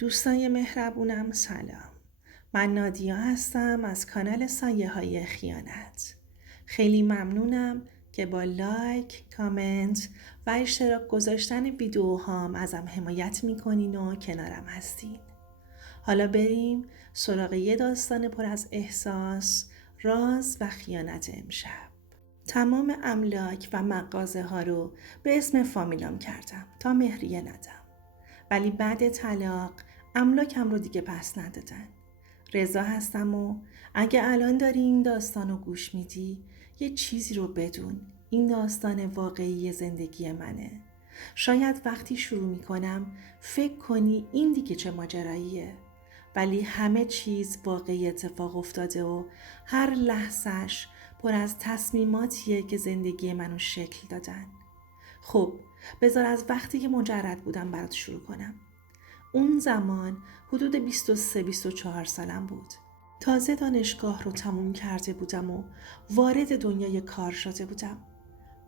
دوستای مهربونم سلام. من نادیا هستم از کانال سایه های خیانت. خیلی ممنونم که با لایک، کامنت و اشتراک گذاشتن ویدیوهام ازم حمایت میکنین و کنارم هستین. حالا بریم سراغ یه داستان پر از احساس، راز و خیانت امشب. تمام املاک و مغازه ها رو به اسم فامیلام کردم تا مهریه ندم. ولی بعد طلاق املاکم رو دیگه پس ندادن. رضا هستم و اگه الان داری این داستان رو گوش میدی یه چیزی رو بدون. این داستان واقعی زندگی منه. شاید وقتی شروع میکنم فکر کنی این دیگه چه ماجراییه. ولی همه چیز واقعی اتفاق افتاده و هر لحظهش پر از تصمیماتیه که زندگی منو شکل دادن. خب بذار از وقتی که مجرد بودم برات شروع کنم. اون زمان حدود 23-24 سالم بود. تازه دانشگاه رو تموم کرده بودم و وارد دنیای کار شده بودم.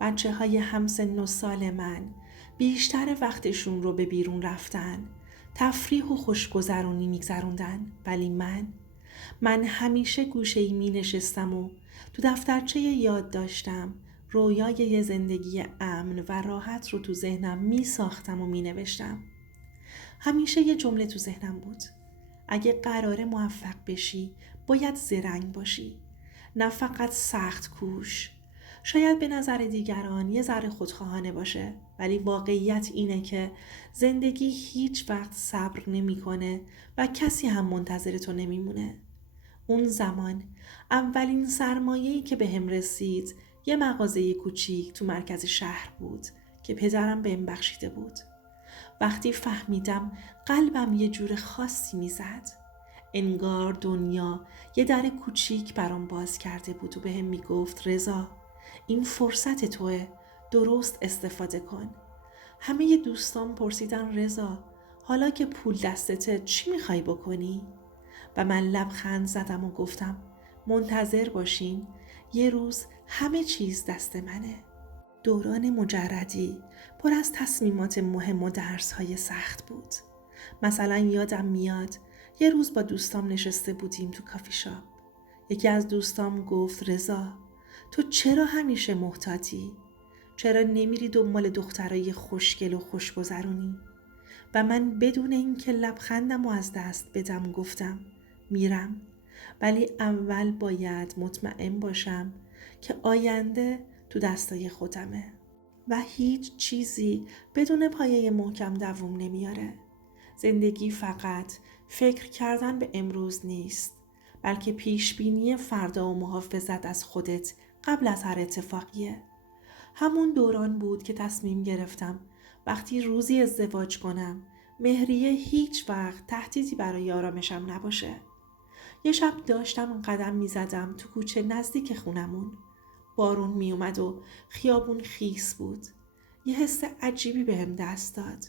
بچه های همسن و سال من بیشتر وقتشون رو به بیرون رفتن، تفریح و خوشگذرونی میگذروندن. ولی من همیشه گوشه‌ای می نشستم و تو دفترچه یاد داشتم رویای یه زندگی امن و راحت رو تو ذهنم می ساختم و می نوشتم. همیشه یه جمله تو ذهنم بود: اگه قراره موفق بشی باید زرنگ باشی، نه فقط سخت کوش. شاید به نظر دیگران یه ذره خودخواهانه باشه، ولی واقعیت اینه که زندگی هیچ وقت صبر نمی‌کنه و کسی هم منتظر تو نمیمونه. اون زمان اولین سرمایه‌ای که بهم رسید یه مغازه کوچیک تو مرکز شهر بود که پدرم بهم بخشیده بود. وقتی فهمیدم قلبم یه جور خاصی میزد. انگار دنیا یه در کوچیک برام باز کرده بود و بهم میگفت رضا، این فرصت توه، درست استفاده کن. همه دوستان پرسیدن رضا، حالا که پول دستته چی میخوای بکنی؟ و من لبخند زدم و گفتم منتظر باشین، یه روز همه چیز دست منه. دوران مجردی پر از تصمیمات مهم و درس‌های سخت بود. مثلا یادم میاد یه روز با دوستام نشسته بودیم تو کافی شاپ. یکی از دوستام گفت رضا، تو چرا همیشه محتاطی؟ چرا نمیری دنبال دخترای خوشگل و خوشگذرونی؟ و من بدون اینکه لبخندم رو از دست بدم گفتم میرم، ولی اول باید مطمئن باشم که آینده تو دستای خودمه و هیچ چیزی بدون پایه محکم دووم نمیاره. زندگی فقط فکر کردن به امروز نیست، بلکه پیشبینی فردا و محافظت از خودت قبل از هر اتفاقیه. همون دوران بود که تصمیم گرفتم وقتی روزی ازدواج کنم مهریه هیچ وقت تهدیدی برای آرامشم نباشه. یه شب داشتم قدم می زدم تو کوچه نزدیک خونمون. بارون می اومد و خیابون خیس بود. یه حس عجیبی بهم دست داد.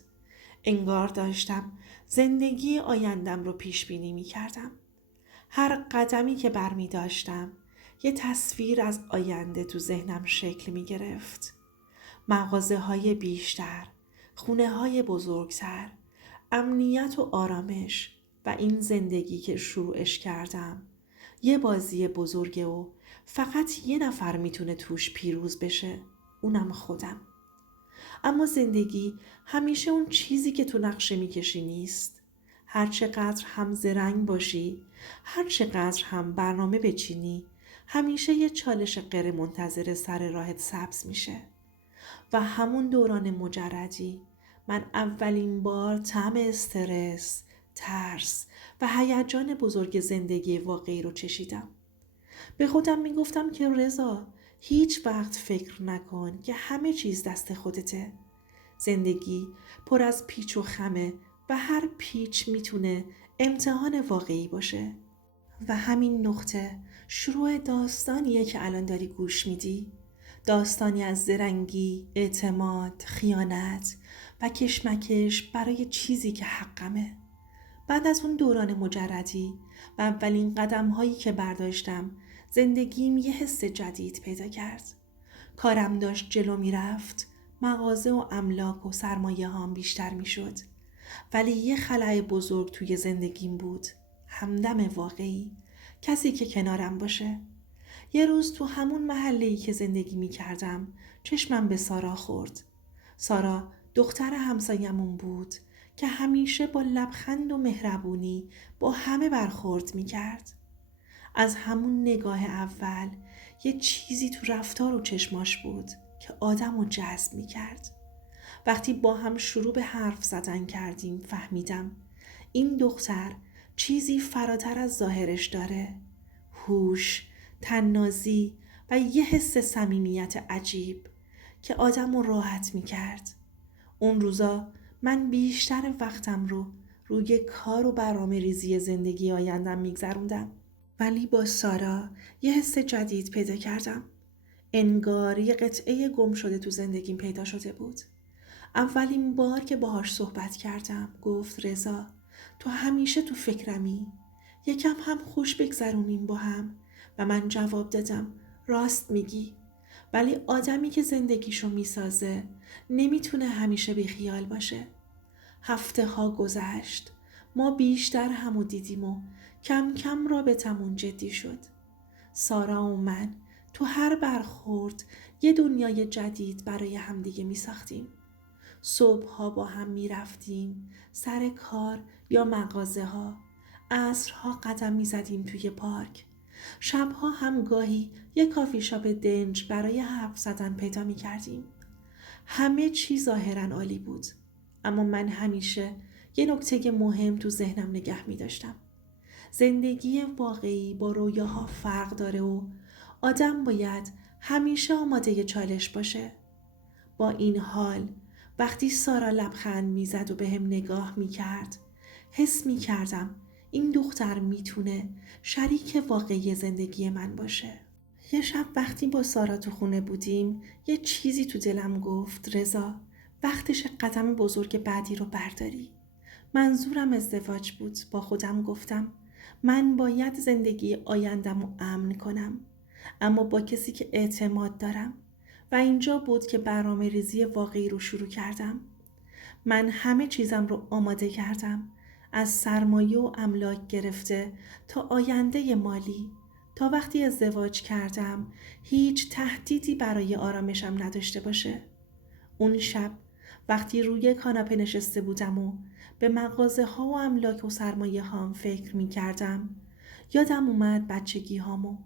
انگار داشتم زندگی آیندم رو پیش بینی می کردم. هر قدمی که برمی داشتم یه تصویر از آینده تو ذهنم شکل می گرفت. مغازه های بیشتر، خونه های بزرگتر، امنیت و آرامش و این زندگی که شروعش کردم یه بازی بزرگه و فقط یه نفر میتونه توش پیروز بشه، اونم خودم. اما زندگی همیشه اون چیزی که تو نقشه میکشی نیست. هر چقدر هم زرنگ باشی، هر چقدر هم برنامه بچینی، همیشه یه چالش غیر منتظره سر راهت سبز میشه. و همون دوران مجردی من اولین بار طعم استرس، ترس و هیجان بزرگ زندگی واقعی رو چشیدم. به خودم میگفتم که رضا، هیچ وقت فکر نکن که همه چیز دست خودته. زندگی پر از پیچ و خمه و هر پیچ میتونه امتحان واقعی باشه. و همین نقطه شروع داستانیه که الان داری گوش میدی. داستانی از زرنگی، اعتماد، خیانت و کشمکش برای چیزی که حقمه. بعد از اون دوران مجردی و اولین قدم هایی که برداشتم، زندگیم یه حس جدید پیدا کرد. کارم داشت جلو می رفت، مغازه و املاک و سرمایه هام بیشتر می شد. ولی یه خلأ بزرگ توی زندگیم بود. همدم واقعی. کسی که کنارم باشه. یه روز تو همون محله‌ای که زندگی می کردم چشمم به سارا خورد. سارا دختر همسایمون بود که همیشه با لبخند و مهربونی با همه برخورد می کرد. از همون نگاه اول یه چیزی تو رفتار و چشماش بود که آدم رو جذب می کرد. وقتی با هم شروع به حرف زدن کردیم فهمیدم این دختر چیزی فراتر از ظاهرش داره. هوش، طنازی و یه حس صمیمیت عجیب که آدم رو راحت می کرد. اون روزا من بیشتر وقتم رو روی کار و برنامه ریزی زندگی آیندم میگذروندم. ولی با سارا یه حس جدید پیدا کردم. انگار یه قطعه گم شده تو زندگیم پیدا شده بود. اولین بار که باهاش صحبت کردم گفت رضا تو همیشه تو فکرمی. یکم هم خوش بگذرونیم با هم. و من جواب دادم راست میگی. ولی آدمی که زندگیشو میسازه نمیتونه همیشه بیخیال باشه. هفته ها گذشت. ما بیشتر همو دیدیم و کم کم رابطمون جدی شد. سارا و من تو هر برخورد یه دنیای جدید برای همدیگه می ساختیم. صبحها با هم می رفتیم سر کار یا مغازه ها. عصرها قدم می زدیم توی پارک. شبها هم گاهی یه کافی شاپ دنج برای حرف زدن پیدا می کردیم. همه چی ظاهراً عالی بود. اما من همیشه یه نکته مهم تو ذهنم نگه می داشتم. زندگی واقعی با رویاها فرق داره و آدم باید همیشه آماده چالش باشه. با این حال وقتی سارا لبخند میزد و بهم نگاه میکرد حس میکردم این دختر میتونه شریک واقعی زندگی من باشه. یه شب وقتی با سارا تو خونه بودیم یه چیزی تو دلم گفت رضا وقتش قدم بزرگ بعدی رو برداری. منظورم ازدواج بود. با خودم گفتم من باید زندگی آیندم رو امن کنم اما با کسی که اعتماد دارم. و اینجا بود که برنامه ریزی واقعی رو شروع کردم. من همه چیزم رو آماده کردم. از سرمایه و املاک گرفته تا آینده مالی. تا وقتی ازدواج کردم هیچ تهدیدی برای آرامشم نداشته باشه. اون شب وقتی روی کاناپه نشسته بودم و به مغازه ها و املاک و سرمایه هام فکر می کردم یادم اومد بچگی هامو.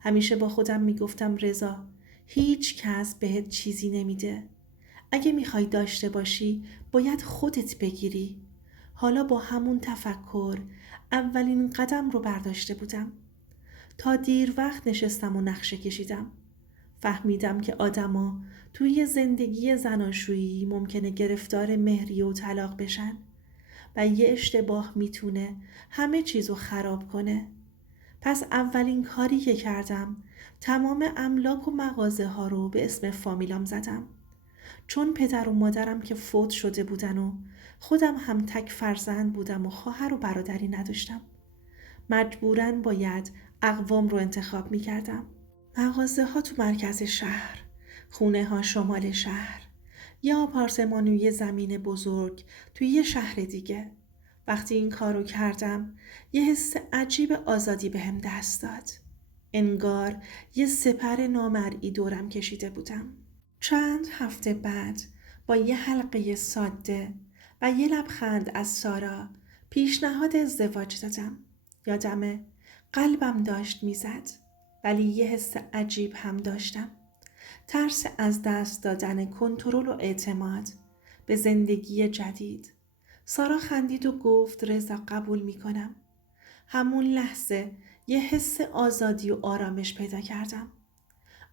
همیشه با خودم می گفتم رضا هیچ کس بهت چیزی نمیده. اگه میخوای داشته باشی باید خودت بگیری. حالا با همون تفکر اولین قدم رو برداشته بودم. تا دیر وقت نشستم و نقشه کشیدم. فهمیدم که آدما توی زندگی زناشویی ممکنه گرفتار مهریه و طلاق بشن و یه اشتباه میتونه همه چیزو خراب کنه. پس اولین کاری که کردم تمام املاک و مغازه ها رو به اسم فامیلام زدم. چون پدر و مادرم که فوت شده بودن و خودم هم تک فرزند بودم و خواهر و برادری نداشتم. مجبوراً باید اقوام رو انتخاب می کردم. مغازه ها تو مرکز شهر، خونه ها شمال شهر، یا آپارتمان و یه زمین بزرگ توی یه شهر دیگه. وقتی این کارو کردم یه حس عجیب آزادی بهم دست داد. انگار یه سپر نامرئی دورم کشیده بودم. چند هفته بعد با یه حلقه ساده و یه لبخند از سارا پیشنهاد ازدواج دادم. یادمه قلبم داشت میزد ولی یه حس عجیب هم داشتم. ترس از دست دادن کنترل و اعتماد به زندگی جدید. سارا خندید و گفت رضا قبول میکنم. همون لحظه یه حس آزادی و آرامش پیدا کردم.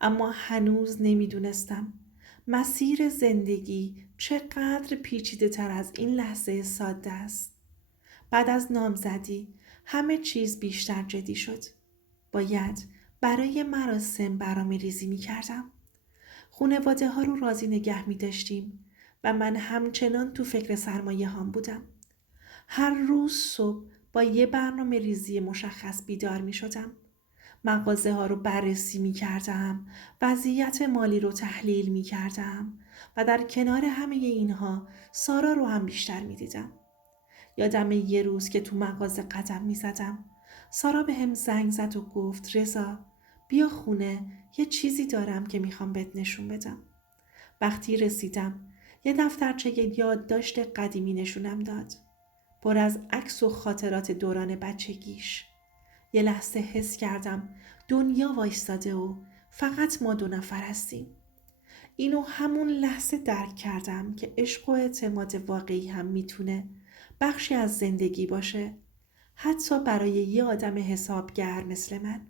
اما هنوز نمیدونستم مسیر زندگی چقدر پیچیده تر از این لحظه ساده است. بعد از نامزدی همه چیز بیشتر جدی شد. باید برای مراسم برنامه ریزی می کردم. خانواده ها رو راضی نگه می داشتیم و من همچنان تو فکر سرمایه هام بودم. هر روز صبح با یه برنامه ریزی مشخص بیدار می شدم. مغازه ها رو بررسی می کردم، وضعیت مالی رو تحلیل می کردم و در کنار همه اینها سارا رو هم بیشتر می دیدم. یادم یه روز که تو مغازه قدم می زدم. سارا به هم زنگ زد و گفت رضا بیا خونه، یه چیزی دارم که میخوام بهت نشون بدم. وقتی رسیدم یه دفترچه یادداشت قدیمی نشونم داد. پر از عکس و خاطرات دوران بچگیش. یه لحظه حس کردم دنیا وایستاده و فقط ما 2 نفر هستیم. اینو همون لحظه درک کردم که عشق و اعتماد واقعی هم میتونه بخشی از زندگی باشه، حتی برای یه آدم حسابگر مثل من.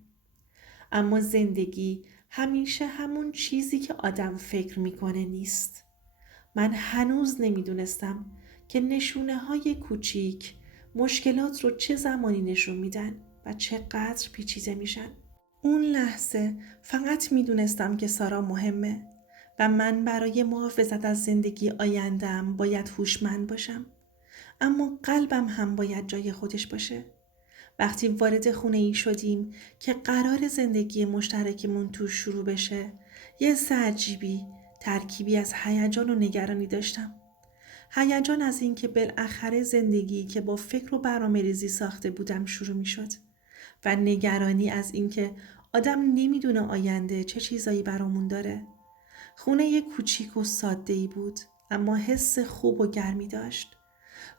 اما زندگی همیشه همون چیزی که آدم فکر میکنه نیست. من هنوز نمیدونستم که نشونه های کوچیک مشکلات رو چه زمانی نشون میدن و چقدر پیچیده میشن. اون لحظه فقط میدونستم که سارا مهمه و من برای محافظت از زندگی آینده‌ام باید هوشمند باشم. اما قلبم هم باید جای خودش باشه. وقتی وارد خونه ای شدیم که قرار زندگی مشترکمون توش شروع بشه، یه حس عجیبی، ترکیبی از هیجان و نگرانی داشتم. هیجان از این که بالاخره زندگی که با فکر و برنامه‌ریزی ساخته بودم شروع می شد و نگرانی از این که آدم نمیدونه آینده چه چیزایی برامون داره. خونه یه کوچیک و ساده‌ای بود اما حس خوب و گرمی داشت.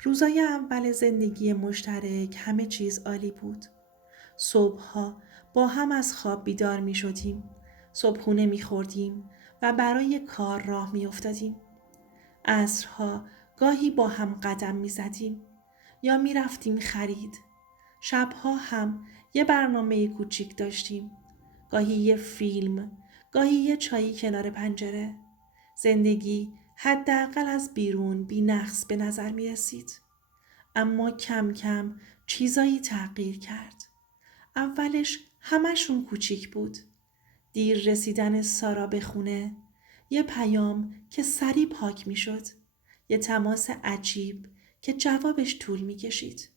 روزای اول زندگی مشترک همه چیز عالی بود. صبحها با هم از خواب بیدار می شدیم. صبحونه می خوردیم و برای کار راه می افتادیم. عصرها گاهی با هم قدم می زدیم یا می رفتیم خرید. شبها هم یه برنامه کوچیک داشتیم. گاهی یه فیلم، گاهی یه چایی کنار پنجره. زندگی حداقل از بیرون بی نقص به نظر می رسید. اما کم کم چیزایی تغییر کرد. اولش همشون کوچیک بود. دیر رسیدن سارا به خونه، یه پیام که سریع پاک می شد، یه تماس عجیب که جوابش طول می کشید.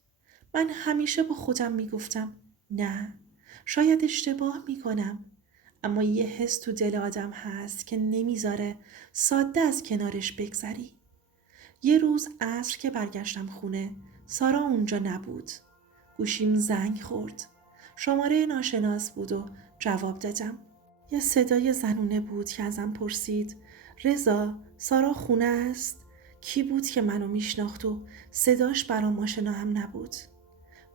من همیشه با خودم می گفتم نه، شاید اشتباه می کنم. اما یه حس تو دل آدم هست که نمیذاره ساده از کنارش بگذری. یه روز عصر که برگشتم خونه، سارا اونجا نبود. گوشیم زنگ خورد. شماره ناشناس بود و جواب دادم. یه صدای زنونه بود که ازم پرسید رضا، سارا خونه است؟ کی بود که منو میشناخت و صداش برام آشنا هم نبود.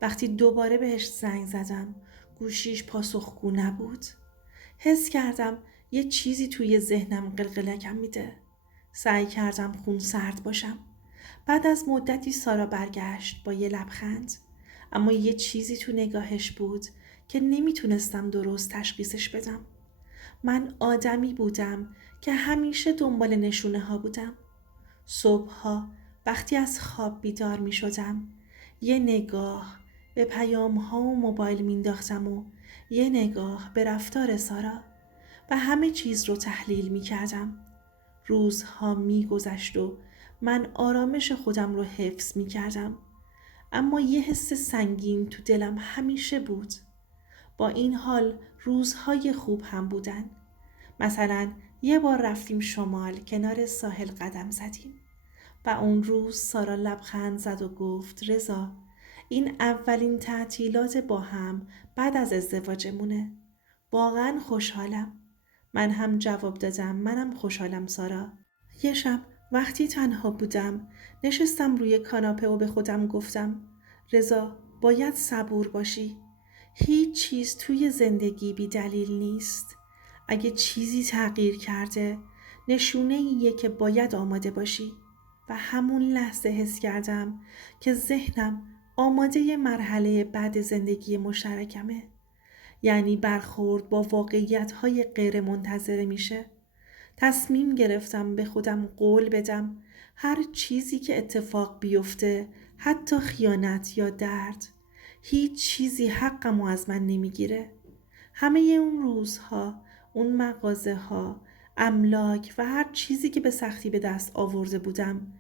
وقتی دوباره بهش زنگ زدم گوشیش پاسخگو نبود. حس کردم یه چیزی توی ذهنم قلقلکم میده. سعی کردم خون سرد باشم. بعد از مدتی سارا برگشت با یه لبخند، اما یه چیزی تو نگاهش بود که نمیتونستم درست تشخیصش بدم. من آدمی بودم که همیشه دنبال نشونه ها بودم. صبحها وقتی از خواب بیدار می شدم، یه نگاه به پیام ها و موبایل مینداختم و یه نگاه به رفتار سارا و همه چیز رو تحلیل می کردم. روزها می گذشت و من آرامش خودم رو حفظ می کردم. اما یه حس سنگین تو دلم همیشه بود. با این حال روزهای خوب هم بودن. مثلا یه بار رفتیم شمال، کنار ساحل قدم زدیم و اون روز سارا لبخند زد و گفت رضا، این اولین تعطیلات با هم بعد از ازدواجمونه. واقعا خوشحالم. من هم جواب دادم منم خوشحالم سارا. یه شب وقتی تنها بودم نشستم روی کاناپه و به خودم گفتم رضا، باید صبور باشی. هیچ چیز توی زندگی بی دلیل نیست. اگه چیزی تغییر کرده نشونه ایه که باید آماده باشی. و همون لحظه حس کردم که ذهنم آماده مرحله بعد زندگی مشترکمه. یعنی برخورد با واقعیت‌های غیر منتظره میشه. تصمیم گرفتم به خودم قول بدم هر چیزی که اتفاق بیفته، حتی خیانت یا درد، هیچ چیزی حقمو از من نمیگیره. همه اون روزها، اون مغازه ها، املاک و هر چیزی که به سختی به دست آورده بودم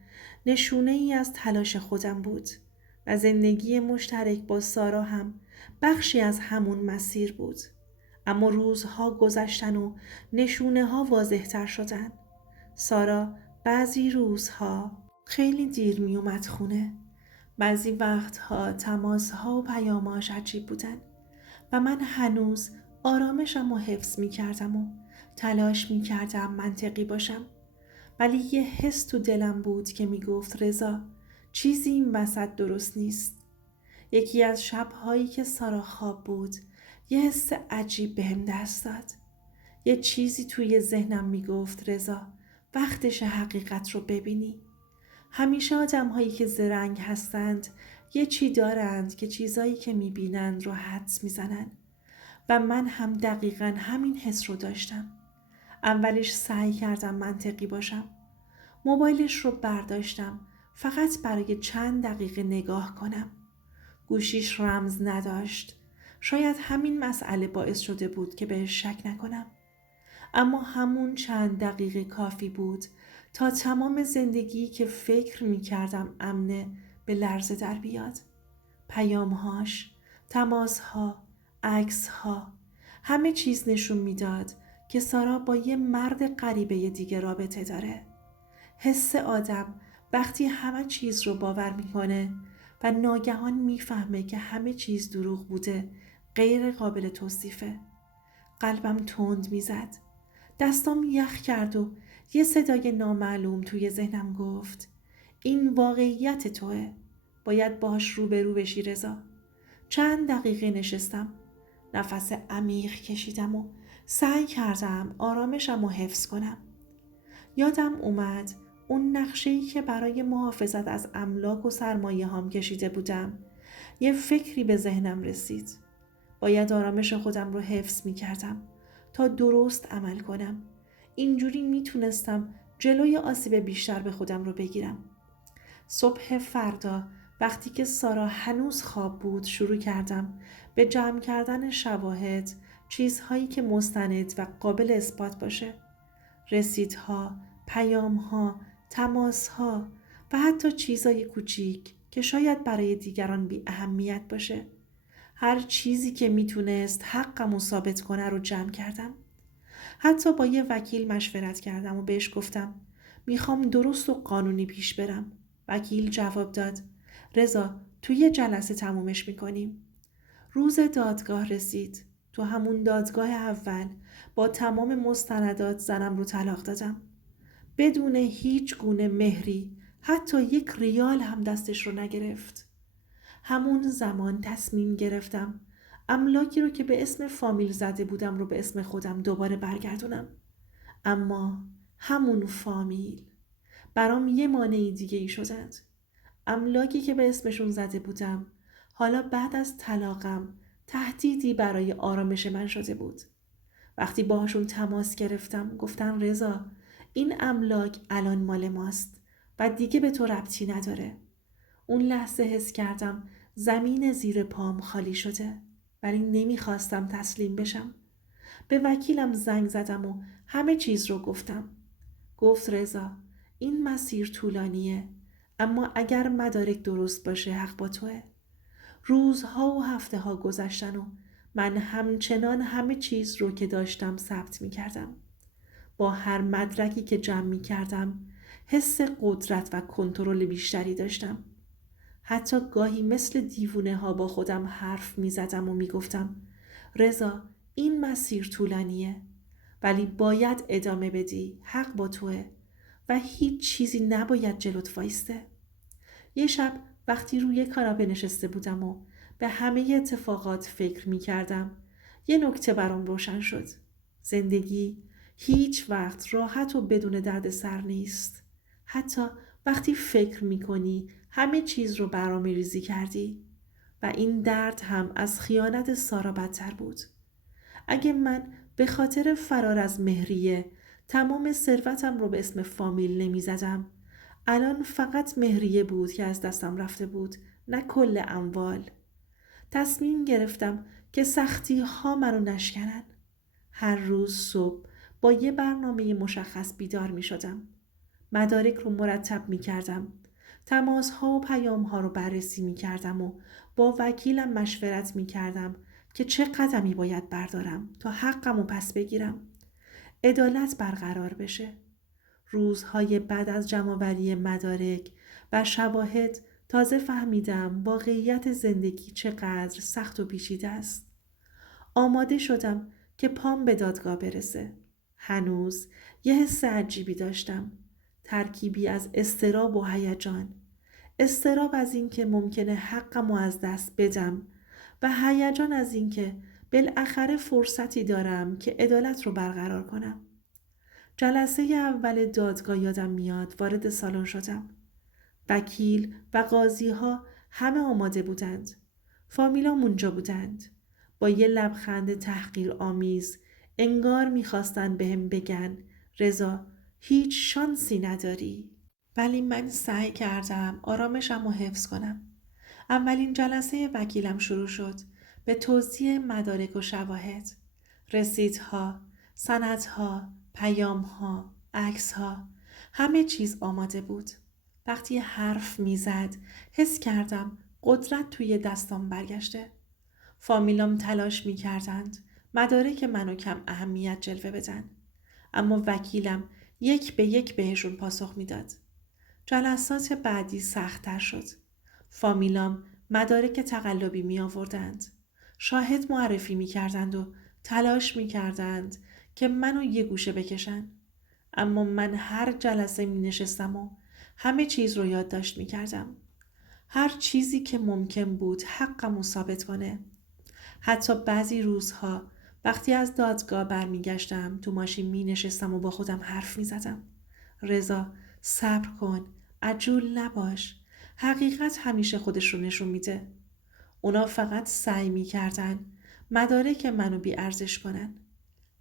نشونه ای از تلاش خودم بود و زندگی مشترک با سارا هم بخشی از همون مسیر بود. اما روزها گذشتن و نشونه ها واضح تر شدن. سارا بعضی روزها خیلی دیر می اومد خونه. بعضی وقتها تماسها و پیاماش عجیب بودن و من هنوز آرامشم رو حفظ می کردم و تلاش می کردم منطقی باشم. ولی یه حس تو دلم بود که می گفت رضا، چیزی این وسط درست نیست. یکی از شبهایی که سارا خواب بود یه حس عجیب بهم دست داد. یه چیزی توی ذهنم می گفت رضا، وقتش حقیقت رو ببینی. همیشه آدم‌هایی که زرنگ هستند یه چی دارند که چیزایی که می‌بینند رو حدس می‌زنن و من هم دقیقاً همین حس رو داشتم. اولش سعی کردم منطقی باشم. موبایلش رو برداشتم فقط برای چند دقیقه نگاه کنم. گوشیش رمز نداشت. شاید همین مسئله باعث شده بود که بهش شک نکنم. اما همون چند دقیقه کافی بود تا تمام زندگی که فکر می کردم امنه به لرزه در بیاد. پیامهاش، تماسها، عکسها، همه چیز نشون میداد که سارا با یه مرد غریبه دیگه رابطه داره. حس آدم وقتی همه چیز رو باور میکنه و ناگهان میفهمه که همه چیز دروغ بوده غیر قابل توصیفه. قلبم تند میزد. دستام یخ کرد و یه صدای نامعلوم توی ذهنم گفت این واقعیت توه. باید باهاش روبرو بشی رضا. چند دقیقه نشستم. نفس عمیق کشیدم و سعی کردم آرامشم رو حفظ کنم. یادم اومد اون نقشه‌ای که برای محافظت از املاک و سرمایه هام کشیده بودم. یه فکری به ذهنم رسید. باید آرامش خودم رو حفظ می کردم تا درست عمل کنم. اینجوری می تونستم جلوی آسیب بیشتر به خودم رو بگیرم. صبح فردا وقتی که سارا هنوز خواب بود شروع کردم به جمع کردن شواهد، چیزهایی که مستند و قابل اثبات باشه. رسیدها، پیامها، تماسها و حتی چیزهای کوچیک که شاید برای دیگران بی اهمیت باشه. هر چیزی که میتونست حقم رو ثابت کنه رو جمع کردم. حتی با یه وکیل مشورت کردم و بهش گفتم میخوام درست و قانونی پیش برم. وکیل جواب داد رضا توی جلسه تمومش میکنیم. روز دادگاه رسید. تو همون دادگاه اول با تمام مستندات زنم رو طلاق دادم. بدون هیچ گونه مهری، حتی یک ریال هم دستش رو نگرفت. همون زمان تصمیم گرفتم املاکی رو که به اسم فامیل زده بودم رو به اسم خودم دوباره برگردونم. اما همون فامیل برام یه مانعی دیگه ای شدند. املاکی که به اسمشون زده بودم حالا بعد از طلاقم تهدیدی برای آرامش من شده بود. وقتی باهاشون تماس گرفتم گفتن رضا این املاک الان مال ماست و دیگه به تو ربطی نداره. اون لحظه حس کردم زمین زیر پام خالی شده، ولی نمیخواستم تسلیم بشم. به وکیلم زنگ زدم و همه چیز رو گفتم. گفت رضا این مسیر طولانیه، اما اگر مدارک درست باشه حق با توه. روزها و هفته ها گذشتن و من همچنان همه چیز رو که داشتم ثبت می کردم. با هر مدرکی که جمع می کردم حس قدرت و کنترل بیشتری داشتم. حتی گاهی مثل دیوونه ها با خودم حرف می زدم و می گفتم رضا این مسیر طولانیه ولی باید ادامه بدی، حق با توه و هیچ چیزی نباید جلوت وایسته. یه شب وقتی روی کاناپه نشسته بودم و به همه اتفاقات فکر می کردم یه نکته برام روشن شد. زندگی هیچ وقت راحت و بدون درد سر نیست. حتی وقتی فکر می کنی همه چیز رو برنامه ریزی کردی. و این درد هم از خیانت سارا بدتر بود. اگه من به خاطر فرار از مهریه تمام ثروتم رو به اسم فامیل نمی زدم، الان فقط مهریه بود که از دستم رفته بود، نه کل اموال. تصمیم گرفتم که سختی ها منو نشکنن. هر روز صبح با یه برنامه مشخص بیدار می شدم. مدارک رو مرتب می کردم. تماس ها و پیام ها رو بررسی می کردم و با وکیلم مشورت می کردم که چه قدمی باید بردارم تا حقم رو پس بگیرم. عدالت برقرار بشه. روزهای بعد از جمع‌آوری مدارک و شواهد تازه فهمیدم واقعیت زندگی چقدر سخت و پیچیده است. آماده شدم که پام به دادگاه برسه. هنوز یه حس عجیبی داشتم. ترکیبی از اضطراب و هیجان. اضطراب از اینکه ممکنه حقمو از دست بدم و هیجان از اینکه بالاخره فرصتی دارم که عدالت رو برقرار کنم. جلسه اول دادگاه یادم میاد وارد سالن شدم. وکیل و قاضی ها همه آماده بودند. فامیلام اونجا بودند. با یه لبخند تحقیر آمیز انگار میخواستن بهم بگن رضا هیچ شانسی نداری. ولی من سعی کردم آرامشم رو حفظ کنم. اولین جلسه وکیلم شروع شد به توضیح مدارک و شواهد. رسیدها، سندها، پیامها، عکسها، همه چیز آماده بود. وقتی حرف میزد حس کردم قدرت توی دستام برگشته. فامیلام تلاش میکردند مدارک منو کم اهمیت جلوه بدن. اما وکیلم یک به یک بهشون پاسخ میداد. جلسات بعدی سخت‌تر شد. فامیلام مدارک تقلبی می آوردند. شاهد معرفی می کردند و تلاش می کردند که منو یه گوشه بکشن. اما من هر جلسه می نشستم و همه چیز رو یادداشت می کردم. هر چیزی که ممکن بود حقمو ثابت کنه. حتی بعضی روزها وقتی از دادگاه برمیگشتم تو ماشین می نشستم و با خودم حرف می زدم. رضا صبر کن، عجول نباش. حقیقت همیشه خودش رو نشون میده. اونا فقط سعی میکردن مدارک منو بی ارزش کنن.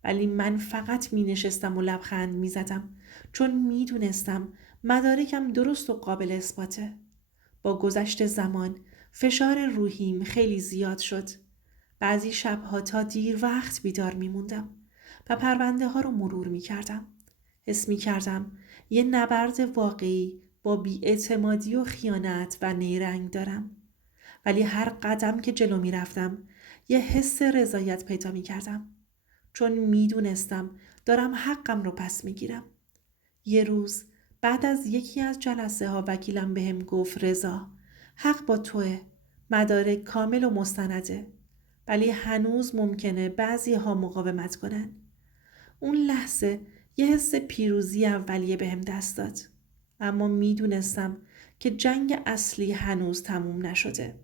ولی من فقط می نشستم و لبخند می زدم چون می دونستم مدارکم درست و قابل اثباته. با گذشت زمان فشار روحیم خیلی زیاد شد. بعضی شبها تا دیر وقت بیدار می موندم و پرونده ها رو مرور می کردم. حس می کردم یه نبرد واقعی با بی‌اعتمادی و خیانت و نیرنگ دارم. ولی هر قدم که جلو می رفتم یه حس رضایت پیدا می کردم. چون می دونستم دارم حقم رو پس می گیرم. یه روز بعد از یکی از جلسه ها وکیلم بهم گفت رضا حق با توه. مدارک کامل و مستنده. ولی هنوز ممکنه بعضی ها مقاومت کنن. اون لحظه یه حس پیروزی اولیه بهم دست داد. اما می دونستم که جنگ اصلی هنوز تموم نشده.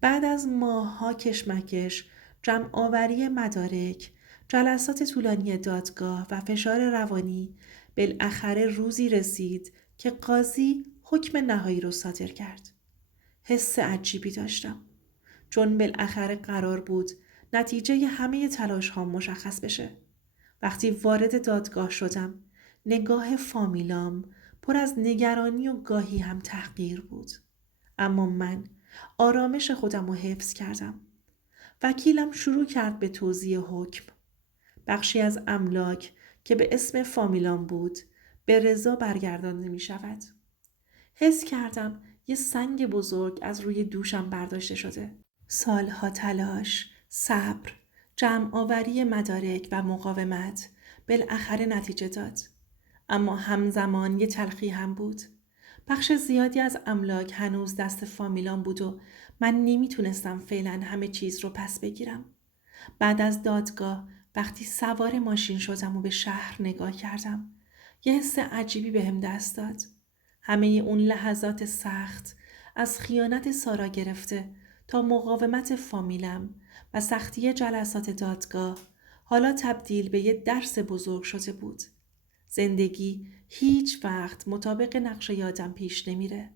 بعد از ماه‌ها کشمکش، جمع آوری مدارک، جلسات طولانی دادگاه و فشار روانی بالاخره روزی رسید که قاضی حکم نهایی رو صادر کرد. حس عجیبی داشتم چون بالاخره قرار بود نتیجه همه تلاش ها مشخص بشه. وقتی وارد دادگاه شدم نگاه فامیلام پر از نگرانی و گاهی هم تحقیر بود. اما من آرامش خودم رو حفظ کردم. وکیلم شروع کرد به توضیح حکم. بخشی از املاک که به اسم فامیلام بود به رضا برگردانده می شود. حس کردم یه سنگ بزرگ از روی دوشم برداشته شده. سالها تلاش، صبر، جمع آوری مدارک و مقاومت بالاخره نتیجه داد. اما همزمان یه تلخی هم بود. بخش زیادی از املاک هنوز دست فامیلام بود و من نمیتونستم فعلا همه چیز رو پس بگیرم. بعد از دادگاه وقتی سوار ماشین شدم و به شهر نگاه کردم یه حس عجیبی بهم دست داد. همه اون لحظات سخت از خیانت سارا گرفته تا مقاومت فامیلم و سختی جلسات دادگاه حالا تبدیل به یه درس بزرگ شده بود. زندگی هیچ وقت مطابق نقشه آدم پیش نمیره.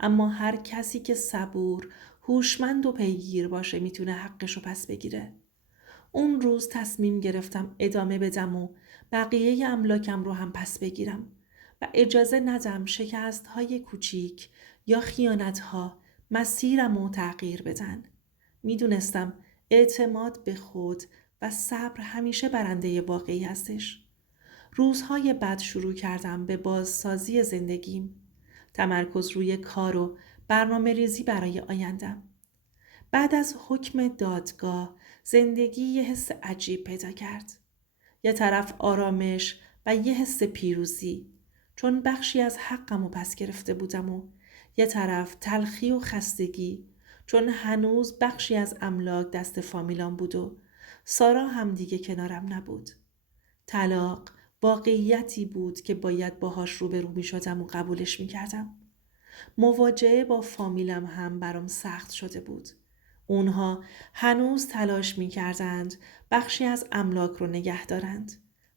اما هر کسی که صبور، هوشمند و پیگیر باشه میتونه حقشو پس بگیره. اون روز تصمیم گرفتم ادامه بدم و بقیه املاکم رو هم پس بگیرم و اجازه ندم شکست‌های کوچیک یا خیانت‌ها مسیرم رو تغییر بدن. میدونستم اعتماد به خود و صبر همیشه برنده واقعی هستش. روزهای بعد شروع کردم به بازسازی زندگیم. تمرکز روی کار و برنامه ریزی برای آیندم. بعد از حکم دادگاه زندگی یه حس عجیب پیدا کرد. یه طرف آرامش و یه حس پیروزی چون بخشی از حقم رو پس گرفته بودم و یه طرف تلخی و خستگی، چون هنوز بخشی از املاک دست فامیلان بود و سارا هم دیگه کنارم نبود. طلاق واقعیتی بود که باید باهاش روبرو می شدم و قبولش می کردم. مواجهه با فامیلم هم برام سخت شده بود. اونها هنوز تلاش می کردند بخشی از املاک رو نگه دارند.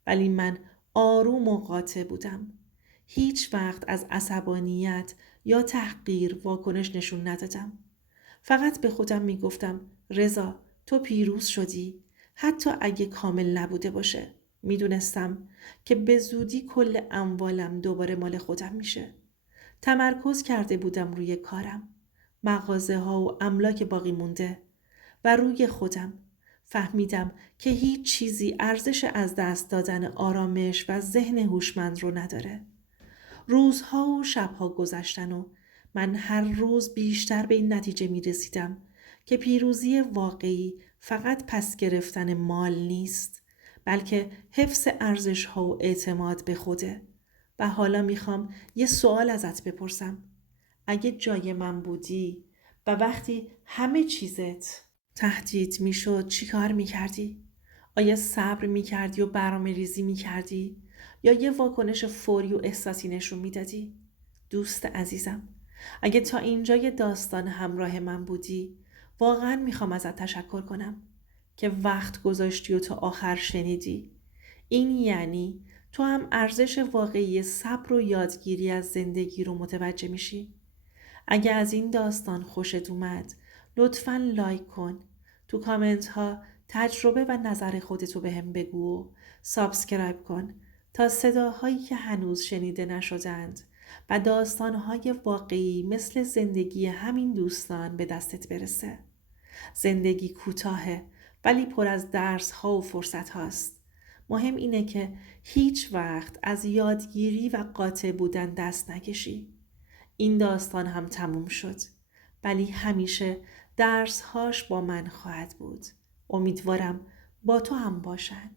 ولی من آروم و قاطع بودم. هیچ وقت از عصبانیت یا تحقیر واکنش نشون ندادم. فقط به خودم می گفتم رضا تو پیروز شدی، حتی اگه کامل نبوده باشه. می دونستم که به زودی کل اموالم دوباره مال خودم میشه. تمرکز کرده بودم روی کارم، مغازه ها و املاک باقی مونده و روی خودم. فهمیدم که هیچ چیزی ارزش از دست دادن آرامش و ذهن هوشمند رو نداره. روزها و شبها گذشتن و من هر روز بیشتر به این نتیجه می رسیدم که پیروزی واقعی فقط پس گرفتن مال نیست، بلکه حفظ ارزش ها و اعتماد به خوده. و حالا میخوام یه سوال ازت بپرسم. اگه جای من بودی و وقتی همه چیزت تهدید میشد چی کار میکردی؟ آیا صبر میکردی و برنامه ریزی میکردی؟ یا یه واکنش فوری و احساسی نشون میدادی؟ دوست عزیزم، اگه تا اینجای داستان همراه من بودی، واقعا میخوام ازت تشکر کنم که وقت گذاشتی و تا آخر شنیدی. این یعنی تو هم ارزش واقعی صبر و یادگیری از زندگی رو متوجه میشی. اگه از این داستان خوشت اومد، لطفاً لایک کن. تو کامنت ها تجربه و نظر خودتو بهم بگو و سابسکرایب کن تا صداهایی که هنوز شنیده نشدند و داستانهای واقعی مثل زندگی همین دوستان به دستت برسه. زندگی کوتاهه ولی پر از درس ها و فرصت هاست. مهم اینه که هیچ وقت از یادگیری و قاطع بودن دست نکشی. این داستان هم تموم شد، ولی همیشه درس هاش با من خواهد بود. امیدوارم با تو هم باشن.